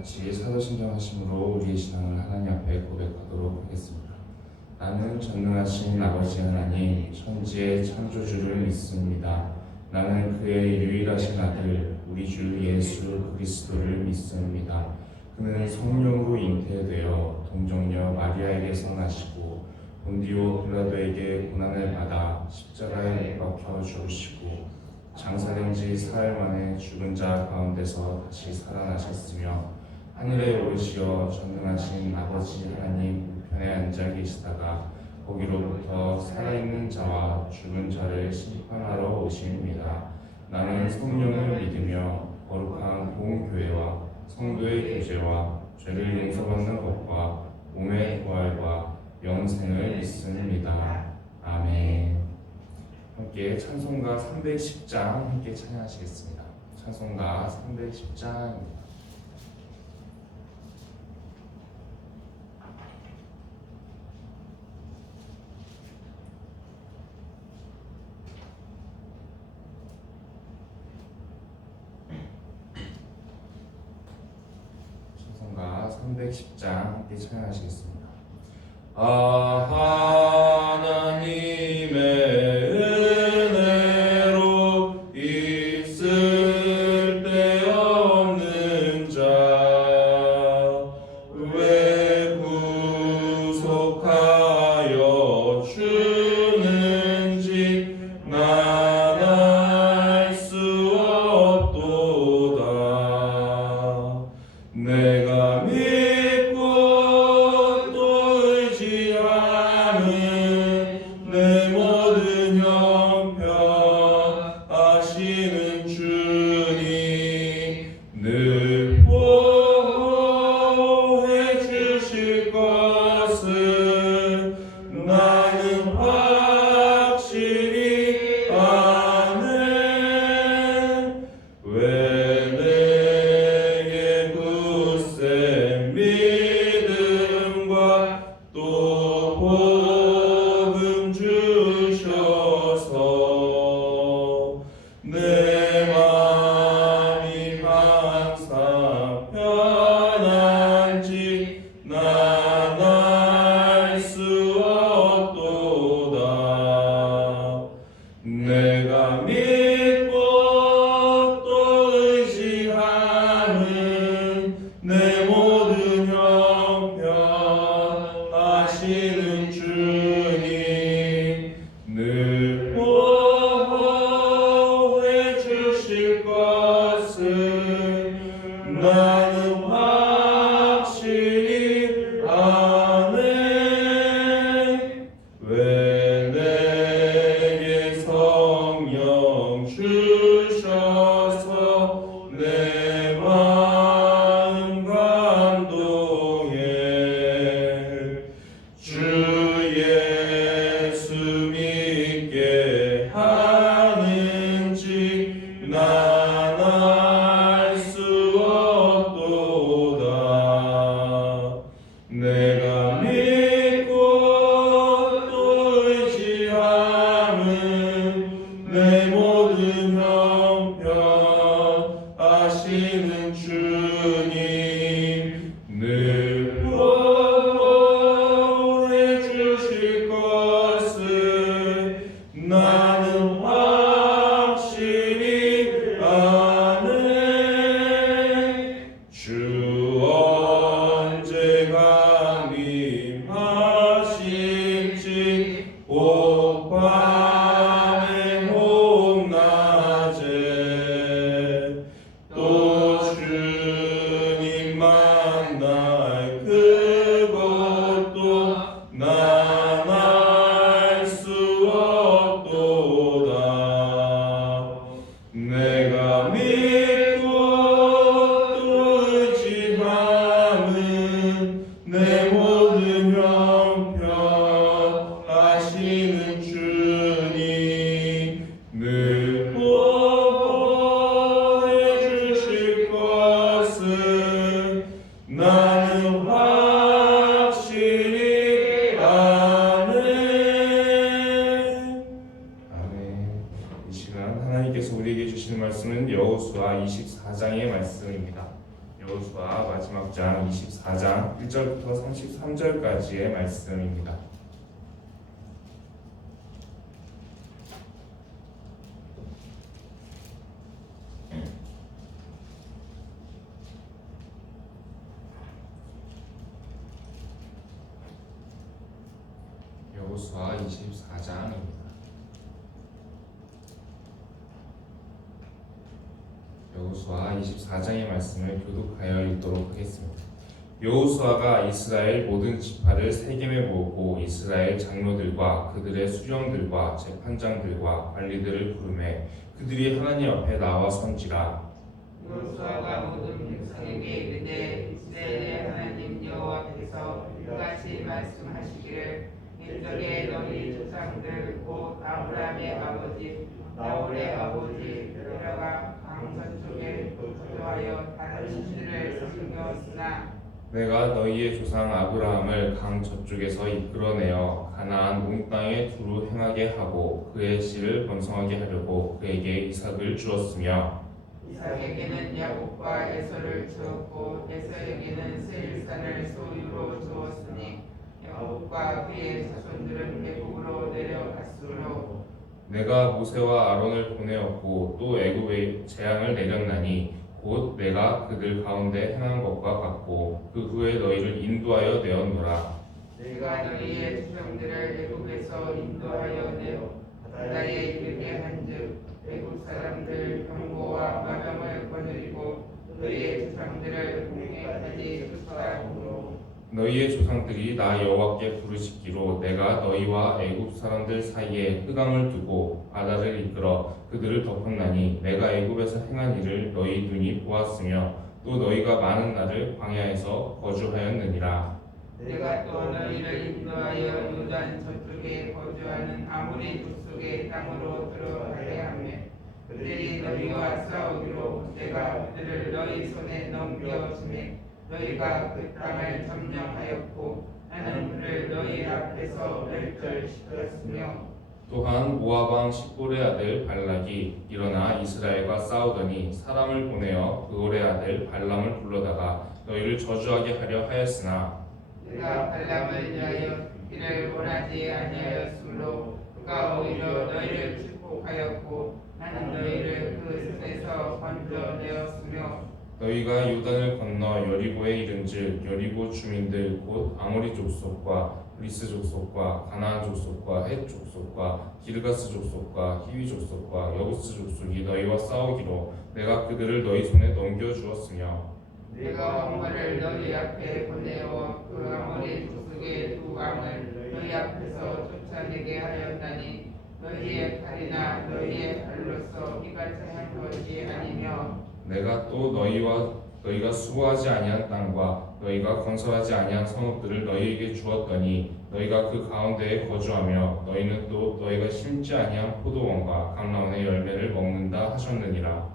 같이 사도신경하심으로 우리의 신앙을 하나님 앞에 고백하도록 하겠습니다. 나는 전능하신 아버지 하나님, 천지의 창조주를 믿습니다. 나는 그의 유일하신 아들, 우리 주 예수 그리스도를 믿습니다. 그는 성령으로 잉태되어 동정녀 마리아에게서 나시고 본디오 빌라도에게 고난을 받아 십자가에 못 박혀 죽으시고 장사된 지 사흘 만에 죽은 자 가운데서 다시 살아나셨으며 하늘에 오르시어 전능하신 아버지 하나님 우편에 앉아 계시다가 거기로부터 살아있는 자와 죽은 자를 심판하러 오십니다. 나는 성령을 믿으며 거룩한 공교회와 성도의 교제와 죄를 용서받는 것과 몸의 부활과 영생을 믿습니다. 아멘. 함께 찬송가 310장 함께 찬양하시겠습니다. 찬송가 310장입니다. 찬송가 310장 함께 찬양하시겠습니다. 하나님의 하나님께서 우리에게 주시는 말씀은 여호수아 24장의 말씀입니다. 여호수아 마지막 장 24장 1절부터 33절까지의 말씀입니다. 여호수아 24장입니다. 여호수아 24장의 말씀을 교독하여 읽도록 하겠습니다. 여호수아가 이스라엘 모든 지파를 세겜에 모으고 이스라엘 장로들과 그들의 수령들과 재판장들과 관리들을 부르매 그들이 하나님 앞에 나와 선지라. 여호수아가 모든 백성에게 이르되 이스라엘의 하나님 여호와께서 이같이 말씀하시기를 옛적에 너희 조상들 곧 아브라함의 아버지 나홀의 아버지 데라가 강서쪽에 거주하여 다른 신들을 섬겼으나 내가 너희의 조상 아브라함을 강 저쪽에서 이끌어내어 가나안 온 땅에 두루 행하게 하고 그의 씨를 번성하게 하려고 그에게 이삭을 주었으며 이삭에게는 야곱과 에서를 주었고 에서에게는 세일산을 소유로 주었으니 야곱과 그의 자손들은 애굽으로 내려갔으므로 내가 모세와 아론을 보내었고 또 애굽에 재앙을 내렸나니 곧 내가 그들 가운데 행한 것과 같고 그 후에 너희를 인도하여 내었노라. 내가 너희의 조상들을 애굽에서 인도하여 내어 바다에 이르게 한즉 애굽 사람들 병고와 마병을 거느리고 너희의 조상들을 공격하지 쫓아오므로 너희의 조상들이 나 여호와께 부르짖기로 내가 너희와 애굽 사람들 사이에 흑암을 두고 바다를 이끌어 그들을 덮었나니 내가 애굽에서 행한 일을 너희 눈이 보았으며 또 너희가 많은 날을 광야에서 거주하였느니라. 내가 또 너희를 인도하여 요단 저쪽에 거주하는 아모리 족속의 땅으로 들어가게 하며 그들이 너희와 싸우기로 내가 그들을 너희 손에 넘겨주매 너희가 그 땅을 점령하였고 나는 그를 너희 앞에서 멸절시켰으며 또한 모압 왕 십볼의 아들 발락이 일어나 이스라엘과 싸우더니 사람을 보내어 그올의 아들 발람을 불러다가 너희를 저주하게 하려 하였으나 내가 발람을 위하여 이를 원하지 아니하였으므로 그가 오히려 너희를 축복하였고 나는 너희를 그 손에서 건져내었으며 너희가 요단을 건너 여리고에 이른즉 여리고 주민들 곧 아모리 족속과 그리스 족속과 가나안 족속과 헷 족속과 기르가스 족속과 히위 족속과 여부스 족속이 너희와 싸우기로 내가 그들을 너희 손에 넘겨주었으며 내가 왕을 너희 앞에 보내어 그 아모리 족속의 두 왕을 너희 앞에서 쫓아내게 하였다니 너희의 칼이나 너희의 발로서 이같이 한 것이 아니며 내가 또 너희가 수고하지 아니한 땅과 너희가 건설하지 아니한 성읍들을 너희에게 주었더니 너희가 그 가운데에 거주하며 너희는 또 너희가 심지 아니한 포도원과 감람원의 열매를 먹는다 하셨느니라.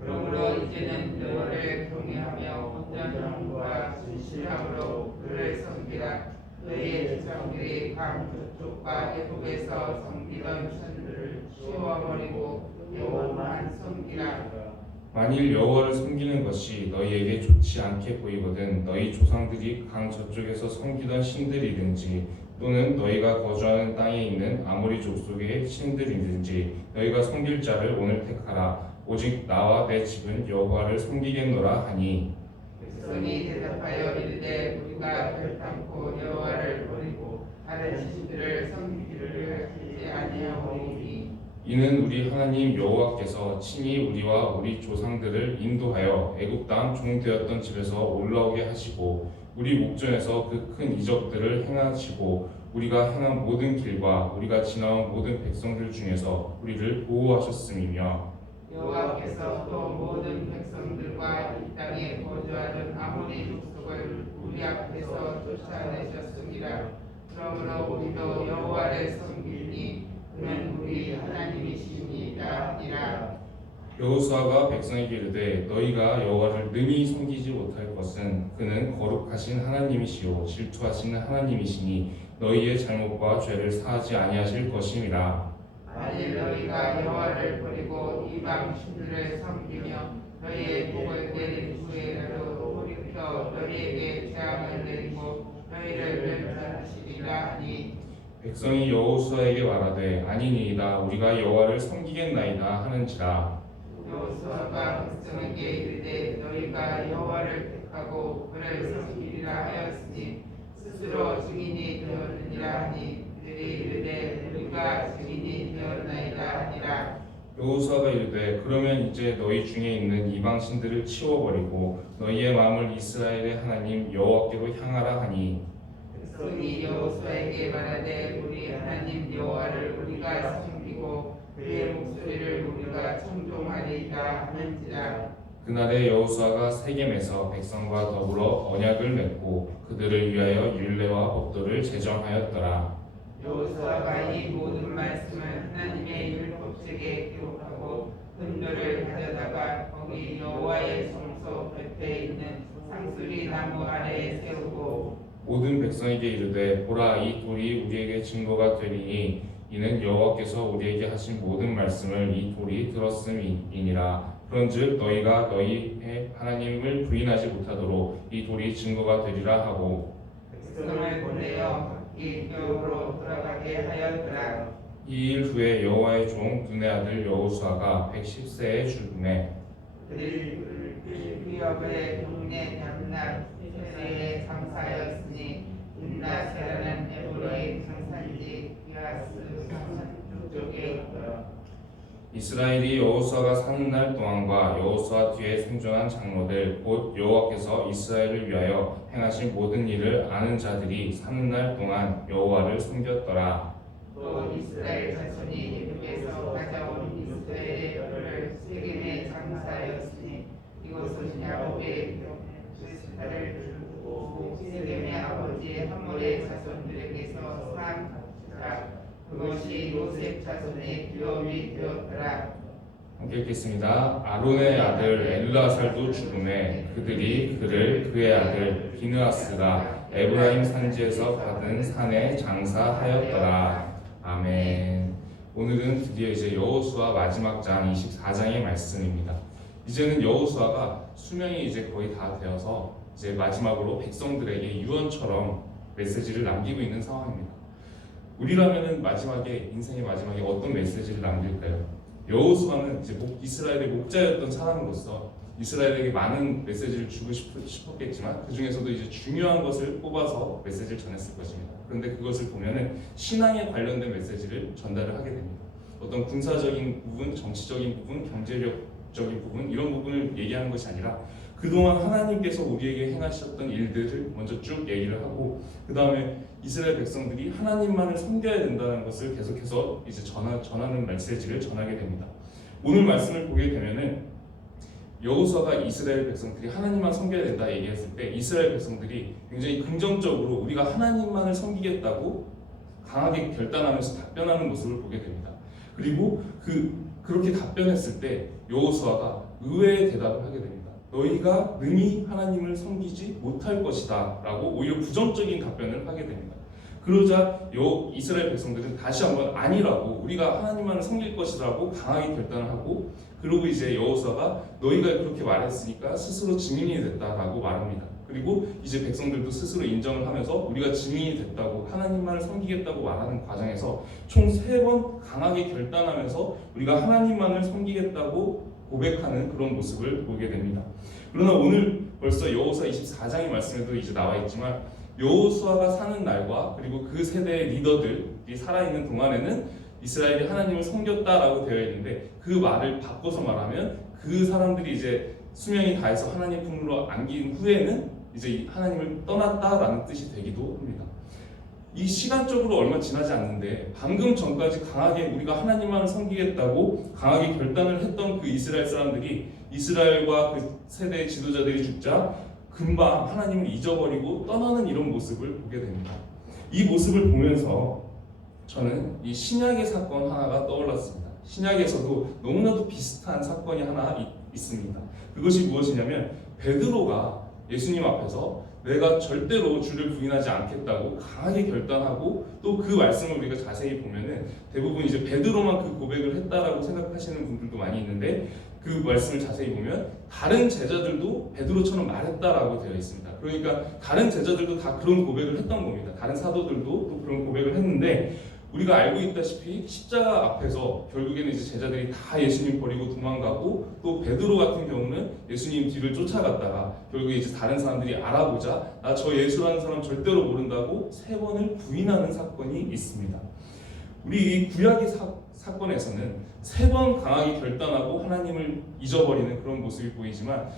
그러므로 이제는 너희를 경외하며 온전함과 진실함으로 그를 섬기라. 너희의 조상들이 강 저쪽과 애굽에서 섬기던 신들을 치워버리고 여호와만 섬기라. 만일 여호와를 섬기는 것이 너희에게 좋지 않게 보이거든 너희 조상들이 강 저쪽에서 섬기던 신들이든지 또는 너희가 거주하는 땅에 있는 아모리 족속의 신들이든지 너희가 섬길 자를 오늘 택하라. 오직 나와 내 집은 여호와를 섬기겠노라 하니 백성이 대답하여 이르되 우리가 결단코 여호와를 버리고 다른 신들을 섬기기를 하지 아니하오니 이는 우리 하나님 여호와께서 친히 우리와 우리 조상들을 인도하여 애굽 땅 종되었던 집에서 올라오게 하시고 우리 목전에서 그 큰 이적들을 행하시고 우리가 행한 모든 길과 우리가 지나온 모든 백성들 중에서 우리를 보호하셨음이며 여호와께서 또 모든 백성들과 이 땅에 거주하던 아모리 족속을 우리 앞에서 쫓아내셨습니다. 그러므로 우리도 여호와를 섬기니 그는 우리 하나님이시니라 하니라. 여호수아가 백성에게 이르되 너희가 여호와를 능히 섬기지 못할 것은 그는 거룩하신 하나님이시요 질투하시는 하나님이시니 너희의 잘못과 죄를 사하지 아니하실 것임이라. 만일 너희가 여호와를 버리고 이방 신들을 섬기며 너희의 복을 내린 후에라도 너희에게 재앙을 내리고 너희를 멸절하시리라 하니 백성이 여호수아에게 말하되 아니니이다 우리가 여호와를 섬기겠나이다 하는지라. 여호수아가 백성에게 이르되 너희가 여호와를 택하고 그를 섬기리라 하였으니 스스로 증인이 되었느니라 하니 그들이 이르되 우리가 증인이 되었나이다 하니라. 여호수아가 이르되 그러면 이제 너희 중에 있는 이방 신들을 치워버리고 너희의 마음을 이스라엘의 하나님 여호와께로 향하라 하니 백성이 여호수아에게 말하되 우리 하나님 여호와를 우리가 섬기고 그의 목소리를 우리가 청종하리이다 하는지라. 그날에 여호수아가 세겜에서 백성과 더불어 언약을 맺고 그들을 위하여 율례와 법도를 제정하였더라. 여호수아가 이 모든 말씀을 하나님의 율법책에 기록하고 근도를 가져다가 거기 여호와의 성소 곁에 있는 상수리 나무 아래에 세우고 모든 백성에게 이르되 보라 이 돌이 우리에게 증거가 되리니 이는 여호와께서 우리에게 하신 모든 말씀을 이 돌이 들었음이니라. 그런즉 너희가 너희의 하나님을 부인하지 못하도록 이 돌이 증거가 되리라 하고 백성을 보내어 이 교으로 돌아가게 하였더라. 이 일 후에 여호와의 종 눈의 아들 여호수아가 110세에 죽음에 그들이 기업의 동네 남날 세에 장사였으니 인나세라는 에브라임 장산지 기아스 쪽에 있더라. 이스라엘이 여호수아가 사는 날 동안과 여호수아 뒤에 생존한 장로들 곧 여호와께서 이스라엘을 위하여 행하신 모든 일을 아는 자들이 사는 날 동안 여호와를 섬겼더라. 또 이스라엘 자손이 애굽에서 가져온 이스라엘의 뼈를 세겜에 장사하였으니 이것은 야곱의 스타를 주고 세겜의 아버지 하몰의 자손들에게서 산 것이라. 그것이 요셉 자손의 기업이 되었더라. 함께 읽겠습니다. 아론의 아들 엘르아살도 죽음에 그들이 그를 그의 아들 비느하스가 에브라임 산지에서 받은 산에 장사하였더라. 아멘. 오늘은 드디어 이제 여호수아 마지막 장 24장의 말씀입니다. 이제는 여호수아가 수명이 이제 거의 다 되어서 이제 마지막으로 백성들에게 유언처럼 메시지를 남기고 있는 상황입니다. 우리라면은 마지막에 인생의 마지막에 어떤 메시지를 남길까요? 여호수아는 이제 이스라엘의 목자였던 사람으로서 이스라엘에게 많은 메시지를 주고 싶었겠지만 그 중에서도 이제 중요한 것을 뽑아서 메시지를 전했을 것입니다. 그런데 그것을 보면은 신앙에 관련된 메시지를 전달을 하게 됩니다. 어떤 군사적인 부분, 정치적인 부분, 경제력적인 부분 이런 부분을 얘기하는 것이 아니라 그동안 하나님께서 우리에게 행하셨던 일들을 먼저 쭉 얘기를 하고 그 다음에 이스라엘 백성들이 하나님만을 섬겨야 된다는 것을 계속해서 이제 전하는 메시지를 전하게 됩니다. 오늘 말씀을 보게 되면은 여호수아가 이스라엘 백성들이 하나님만 섬겨야 된다 얘기했을 때 이스라엘 백성들이 굉장히 긍정적으로 우리가 하나님만을 섬기겠다고 강하게 결단하면서 답변하는 모습을 보게 됩니다. 그리고 그렇게 답변했을 때 여호수아가 의외의 대답을 하게 됩니다. 너희가 능히 하나님을 섬기지 못할 것이다 라고 오히려 부정적인 답변을 하게 됩니다. 그러자 이스라엘 백성들은 다시 한번 아니라고 우리가 하나님만을 섬길 것이라고 강하게 결단을 하고 그리고 이제 여호수아가 너희가 그렇게 말했으니까 스스로 증인이 됐다라고 말합니다. 그리고 이제 백성들도 스스로 인정을 하면서 우리가 증인이 됐다고 하나님만을 섬기겠다고 말하는 과정에서 총 3번 강하게 결단하면서 우리가 하나님만을 섬기겠다고 고백하는 그런 모습을 보게 됩니다. 그러나 오늘 벌써 여호수아 24장의 말씀에도 이제 나와 있지만 여호수아가 사는 날과 그리고 그 세대의 리더들이 살아있는 동안에는 이스라엘이 하나님을 섬겼다라고 되어 있는데 그 말을 바꿔서 말하면 그 사람들이 이제 수명이 다해서 하나님 품으로 안긴 후에는 이제 하나님을 떠났다라는 뜻이 되기도 합니다. 이 시간적으로 얼마 지나지 않는데 방금 전까지 강하게 우리가 하나님만을 섬기겠다고 강하게 결단을 했던 그 이스라엘 사람들이 이스라엘과 그 세대의 지도자들이 죽자 금방 하나님을 잊어버리고 떠나는 이런 모습을 보게 됩니다. 이 모습을 보면서 저는 이 신약의 사건 하나가 떠올랐습니다. 신약에서도 너무나도 비슷한 사건이 하나 있습니다. 그것이 무엇이냐면 베드로가 예수님 앞에서 내가 절대로 주를 부인하지 않겠다고 강하게 결단하고 또 그 말씀을 우리가 자세히 보면은 대부분 이제 베드로만 그 고백을 했다라고 생각하시는 분들도 많이 있는데 그 말씀을 자세히 보면 다른 제자들도 베드로처럼 말했다라고 되어 있습니다. 그러니까 다른 제자들도 다 그런 고백을 했던 겁니다. 다른 사도들도 또 그런 고백을 했는데 우리가 알고 있다시피 십자가 앞에서 결국에는 이제 제자들이 다 예수님 버리고 도망가고 또 베드로 같은 경우는 예수님 뒤를 쫓아갔다가 결국에 이제 다른 사람들이 알아보자 나 저 예수라는 사람 절대로 모른다고 3번을 부인하는 사건이 있습니다. 우리 이 구약의 사건에서는 3번 강하게 결단하고 하나님을 잊어버리는 그런 모습이 보이지만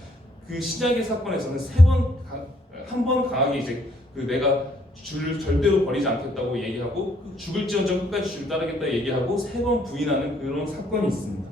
그 신약의 사건에서는 한 번 강하게 이제 내가 주를 절대로 버리지 않겠다고 얘기하고 죽을지언정 끝까지 주를 따르겠다 얘기하고 3번 부인하는 그런 사건이 있습니다.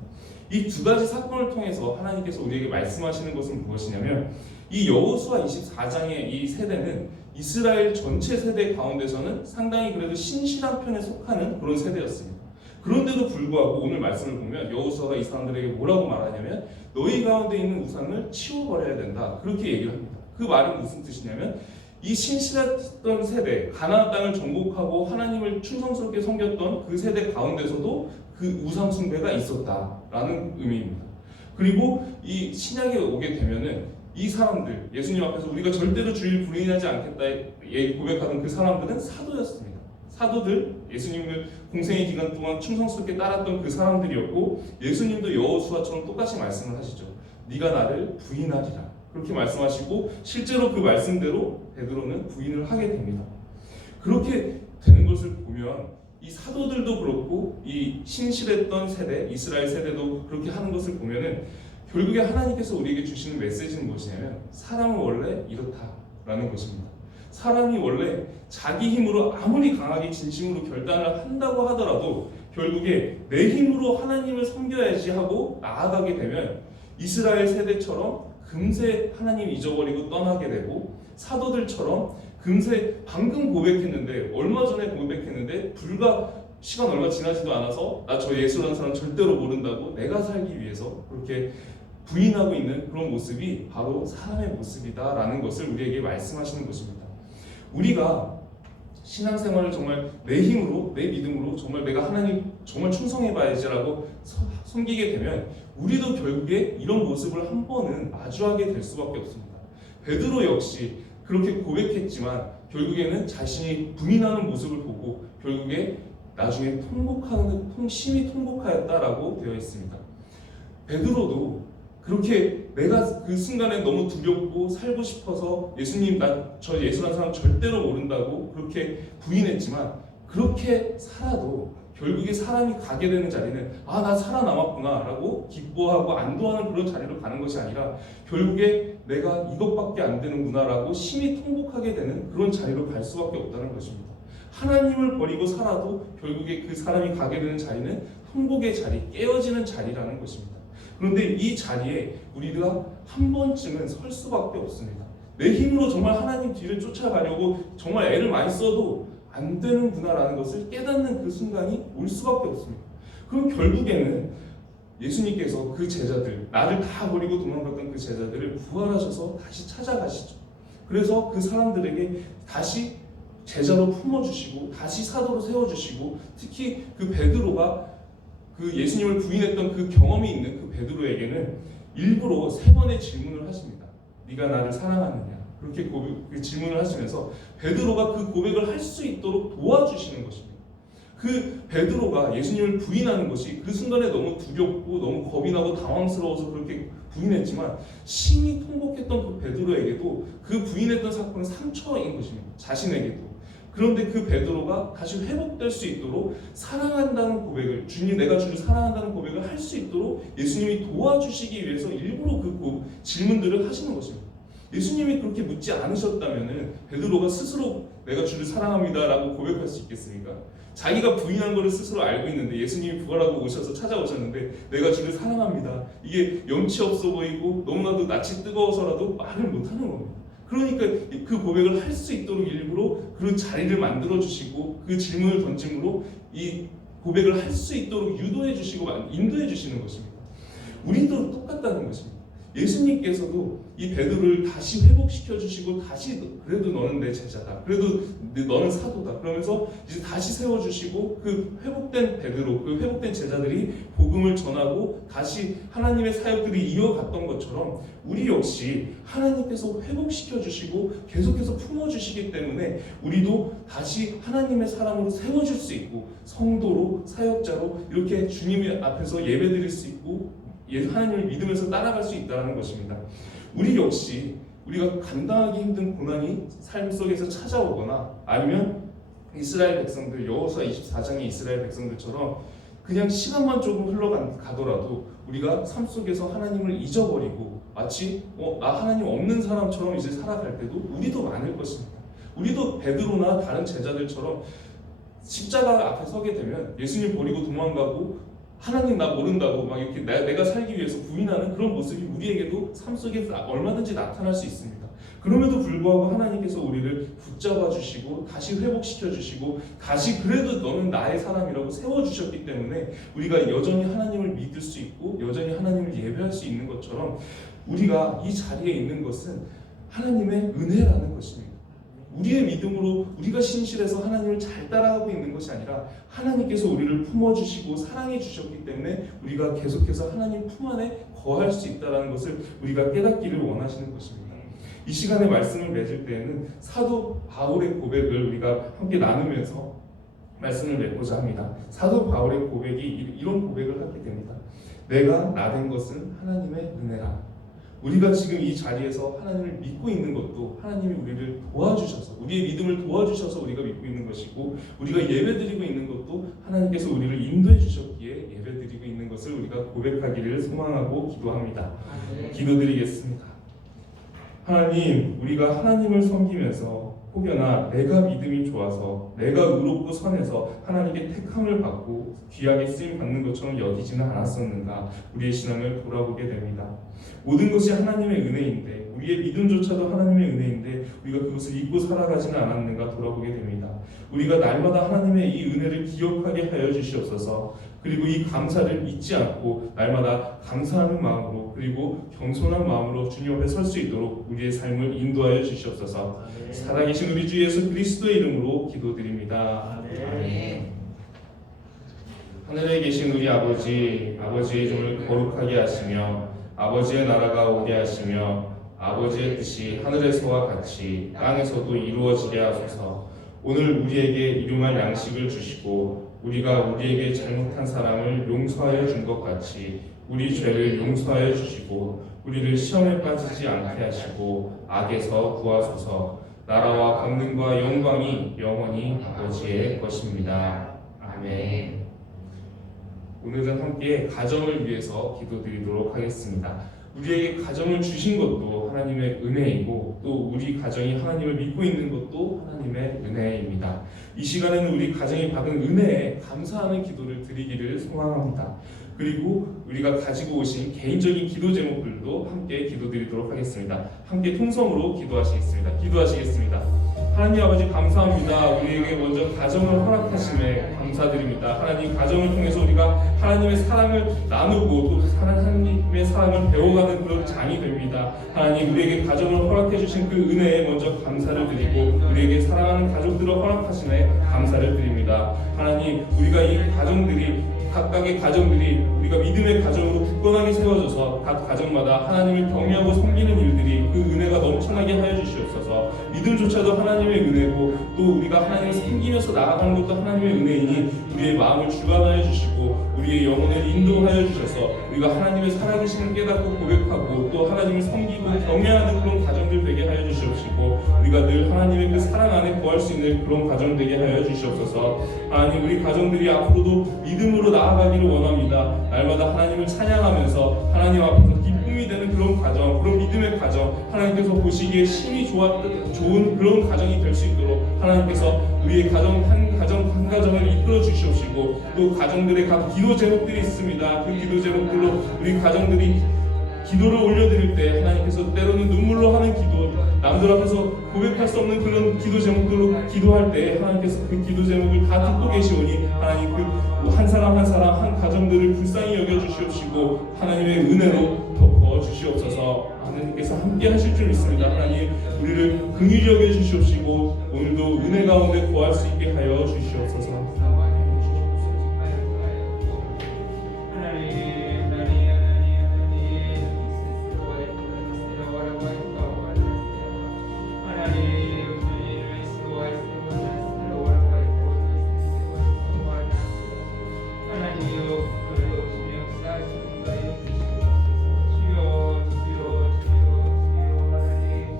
이 2가지 사건을 통해서 하나님께서 우리에게 말씀하시는 것은 무엇이냐면 이 여호수아 24장의 이 세대는 이스라엘 전체 세대 가운데서는 상당히 그래도 신실한 편에 속하는 그런 세대였습니다. 그런데도 불구하고 오늘 말씀을 보면 여호수아가 이 사람들에게 뭐라고 말하냐면 너희 가운데 있는 우상을 치워버려야 된다 그렇게 얘기를 합니다. 그 말은 무슨 뜻이냐면 이 신실했던 세대, 가나안 땅을 정복하고 하나님을 충성스럽게 섬겼던 그 세대 가운데서도 그 우상 숭배가 있었다라는 의미입니다. 그리고 이 신약에 오게 되면은 이 사람들, 예수님 앞에서 우리가 절대로 주를 부인하지 않겠다 고백하던 그 사람들은 사도였습니다. 사도들, 예수님을 공생의 기간 동안 충성스럽게 따랐던 그 사람들이었고 예수님도 여호수아처럼 똑같이 말씀을 하시죠. 네가 나를 부인하리라. 그렇게 말씀하시고 실제로 그 말씀대로 베드로는 부인을 하게 됩니다. 그렇게 되는 것을 보면 이 사도들도 그렇고 이 신실했던 세대, 이스라엘 세대도 그렇게 하는 것을 보면은 결국에 하나님께서 우리에게 주시는 메시지는 무엇이냐면 사람은 원래 이렇다라는 것입니다. 사람이 원래 자기 힘으로 아무리 강하게 진심으로 결단을 한다고 하더라도 결국에 내 힘으로 하나님을 섬겨야지 하고 나아가게 되면 이스라엘 세대처럼 금세 하나님 잊어버리고 떠나게 되고 사도들처럼 금세 방금 고백했는데 얼마 전에 고백했는데 불과 시간 얼마 지나지도 않아서 나 저 예수라는 사람 절대로 모른다고 내가 살기 위해서 그렇게 부인하고 있는 그런 모습이 바로 사람의 모습이다라는 것을 우리에게 말씀하시는 것입니다. 우리가 신앙생활을 정말 내 힘으로 내 믿음으로 정말 내가 하나님 정말 충성해봐야지라고 섬기게 되면 우리도 결국에 이런 모습을 한 번은 마주하게 될 수밖에 없습니다. 베드로 역시 그렇게 고백했지만 결국에는 자신이 부인하는 모습을 보고 결국에 나중에 심히 통곡하였다라고 되어 있습니다. 베드로도 그렇게 내가 그 순간에 너무 두렵고 살고 싶어서 예수님 저 예수라는 사람 절대로 모른다고 그렇게 부인했지만 그렇게 살아도 결국에 사람이 가게 되는 자리는 나 살아남았구나 라고 기뻐하고 안도하는 그런 자리로 가는 것이 아니라 결국에 내가 이것밖에 안 되는구나 라고 심히 통곡하게 되는 그런 자리로 갈 수밖에 없다는 것입니다. 하나님을 버리고 살아도 결국에 그 사람이 가게 되는 자리는 통곡의 자리, 깨어지는 자리라는 것입니다. 그런데 이 자리에 우리가 한 번쯤은 설 수밖에 없습니다. 내 힘으로 정말 하나님 뒤를 쫓아가려고 정말 애를 많이 써도 안 되는구나라는 것을 깨닫는 그 순간이 올 수밖에 없습니다. 그럼 결국에는 예수님께서 그 제자들, 나를 다 버리고 도망갔던 그 제자들을 부활하셔서 다시 찾아가시죠. 그래서 그 사람들에게 다시 제자로 품어주시고 다시 사도로 세워주시고 특히 그 베드로가 그 예수님을 부인했던 그 경험이 있는 그 베드로에게는 일부러 3번의 질문을 하십니다. 네가 나를 사랑하느냐? 그렇게 질문을 하시면서 베드로가 그 고백을 할 수 있도록 도와주시는 것입니다. 그 베드로가 예수님을 부인하는 것이 그 순간에 너무 두렵고 너무 겁이 나고 당황스러워서 그렇게 부인했지만 심히 통곡했던 그 베드로에게도 그 부인했던 사건은 상처인 것입니다. 자신에게도. 그런데 그 베드로가 다시 회복될 수 있도록 사랑한다는 고백을 주님 내가 주를 사랑한다는 고백을 할 수 있도록 예수님이 도와주시기 위해서 일부러 그 질문들을 하시는 것입니다. 예수님이 그렇게 묻지 않으셨다면 베드로가 스스로 내가 주를 사랑합니다라고 고백할 수 있겠습니까? 자기가 부인한 것을 스스로 알고 있는데 예수님이 부활하고 오셔서 찾아오셨는데 내가 주를 사랑합니다. 이게 염치 없어 보이고 너무나도 낯이 뜨거워서라도 말을 못하는 겁니다. 그러니까 그 고백을 할 수 있도록 일부러 그 자리를 만들어 주시고 그 질문을 던짐으로 이 고백을 할 수 있도록 유도해 주시고 인도해 주시는 것입니다. 우리도 똑같다는 것입니다. 예수님께서도 이 베드로를 다시 회복시켜 주시고 다시 그래도 너는 내 제자다. 그래도 너는 사도다. 그러면서 이제 다시 세워 주시고 그 회복된 베드로, 그 회복된 제자들이 복음을 전하고 다시 하나님의 사역들이 이어갔던 것처럼 우리 역시 하나님께서 회복시켜 주시고 계속해서 품어 주시기 때문에 우리도 다시 하나님의 사람으로 세워질 수 있고 성도로 사역자로 이렇게 주님 앞에서 예배드릴 수 있고 하나님을 믿으면서 따라갈 수 있다는 것입니다. 우리 역시 우리가 감당하기 힘든 고난이 삶 속에서 찾아오거나 아니면 이스라엘 백성들, 여호수아 24장의 이스라엘 백성들처럼 그냥 시간만 조금 흘러가더라도 우리가 삶 속에서 하나님을 잊어버리고 마치 나 하나님 없는 사람처럼 이제 살아갈 때도 우리도 많을 것입니다. 우리도 베드로나 다른 제자들처럼 십자가 앞에 서게 되면 예수님 버리고 도망가고 하나님 나 모른다고 막 이렇게 내가 살기 위해서 부인하는 그런 모습이 우리에게도 삶 속에 얼마든지 나타날 수 있습니다. 그럼에도 불구하고 하나님께서 우리를 붙잡아 주시고 다시 회복시켜 주시고 다시 그래도 너는 나의 사람이라고 세워주셨기 때문에 우리가 여전히 하나님을 믿을 수 있고 여전히 하나님을 예배할 수 있는 것처럼 우리가 이 자리에 있는 것은 하나님의 은혜라는 것입니다. 우리의 믿음으로 우리가 신실해서 하나님을 잘 따라가고 있는 것이 아니라 하나님께서 우리를 품어주시고 사랑해 주셨기 때문에 우리가 계속해서 하나님 품 안에 거할 수 있다는 것을 우리가 깨닫기를 원하시는 것입니다. 이 시간에 말씀을 맺을 때에는 사도 바울의 고백을 우리가 함께 나누면서 말씀을 맺고자 합니다. 사도 바울의 고백이 이런 고백을 하게 됩니다. 내가 나된 것은 하나님의 은혜라. 우리가 지금 이 자리에서 하나님을 믿고 있는 것도 하나님이 우리를 도와주셔서 우리의 믿음을 도와주셔서 우리가 믿고 있는 것이고 우리가 예배드리고 있는 것도 하나님께서 우리를 인도해 주셨기에 예배드리고 있는 것을 우리가 고백하기를 소망하고 기도합니다. 기도드리겠습니다. 하나님, 우리가 하나님을 섬기면서 혹여나 내가 믿음이 좋아서 내가 의롭고 선해서 하나님께 택함을 받고 귀하게 쓰임 받는 것처럼 여기지는 않았었는가 우리의 신앙을 돌아보게 됩니다. 모든 것이 하나님의 은혜인데 우리의 믿음조차도 하나님의 은혜인데 우리가 그것을 잊고 살아가지는 않았는가 돌아보게 됩니다. 우리가 날마다 하나님의 이 은혜를 기억하게 하여 주시옵소서. 그리고 이 감사를 잊지 않고 날마다 감사하는 마음으로 그리고 겸손한 마음으로 주님 앞에 설 수 있도록 우리의 삶을 인도하여 주시옵소서. 살아계신 우리 주 예수 그리스도의 이름으로 기도드립니다. 아멘. 하늘에 계신 우리 아버지의 이름을 거룩하게 하시며 아버지의 나라가 오게 하시며 아버지의 뜻이 하늘에서와 같이 땅에서도 이루어지게 하소서. 오늘 우리에게 일용할 양식을 주시고 우리가 우리에게 잘못한 사람을 용서하여 준 것 같이 우리 죄를 용서하여 주시고 우리를 시험에 빠지지 않게 하시고 악에서 구하소서. 나라와 권능과 영광이 영원히 아버지의 것입니다. 아멘. 오늘은 함께 가정을 위해서 기도드리도록 하겠습니다. 우리에게 가정을 주신 것도 하나님의 은혜이고 또 우리 가정이 하나님을 믿고 있는 것도 하나님의 은혜입니다. 이 시간에는 우리 가정이 받은 은혜에 감사하는 기도를 드리기를 소망합니다. 그리고 우리가 가지고 오신 개인적인 기도 제목들도 함께 기도드리도록 하겠습니다. 함께 통성으로 기도하시겠습니다. 하나님 아버지 감사합니다. 우리에게 먼저 가정을 허락하심에 감사드립니다. 하나님 가정을 통해서 우리가 하나님의 사랑을 나누고 또 하나님의 사랑을 배워가는 그런 장이 됩니다. 하나님 우리에게 가정을 허락해 주신 그 은혜에 먼저 감사를 드리고 우리에게 사랑하는 가족들을 허락하심에 감사를 드립니다. 하나님 우리가 이 가정들이 각각의 가정들이 우리가 믿음의 가정으로 굳건하게 세워져서 각 가정마다 하나님을 경외하고 섬기는 일들이 그 은혜가 넘쳐나게 하여 주시옵소서. 믿음조차도 하나님의 은혜고 또 우리가 하나님을 섬기면서 나아가는 것도 하나님의 은혜이니 우리의 마음을 주관하여 주시고 우리의 영혼을 인도하여 주셔서 우리가 하나님의 살아계심을 깨닫고 고백하고 또 하나님을 섬기고 경외하는 그런 가정들 되게 하여 주시옵시고 우리가 늘 하나님의 그 사랑 안에 거할 수 있는 그런 가정 되게 하여 주시옵소서. 하나님 우리 가정들이 앞으로도 믿음으로 나아가기를 원합니다. 날마다 하나님을 찬양하면서 하나님 앞에서 기쁨이 되는 그런 가정, 그런 믿음의 가정, 하나님께서 보시기에 심히 좋은 그런 가정이 될 수 있도록 하나님께서 우리의 가정 한 가정을 이끌어 주시옵시고 또 가정들의 각 기도 제목들이 있습니다. 그 기도 제목들로 우리 가정들이 기도를 올려드릴 때 하나님께서 때로는 눈물로 하는 기도, 남들 앞에서 고백할 수 없는 그런 기도 제목들로 기도할 때 하나님께서 그 기도 제목을 다 듣고 계시오니 하나님 그 한 사람 한 가정들을 불쌍히 여겨주시옵시고 하나님의 은혜로 덮어 주시옵소서. 하나님께서 함께 하실 줄 믿습니다. 하나님 우리를 긍휼히 여겨 주시옵시고 오늘도 은혜 가운데 거할 수 있게 하여 주시옵소서.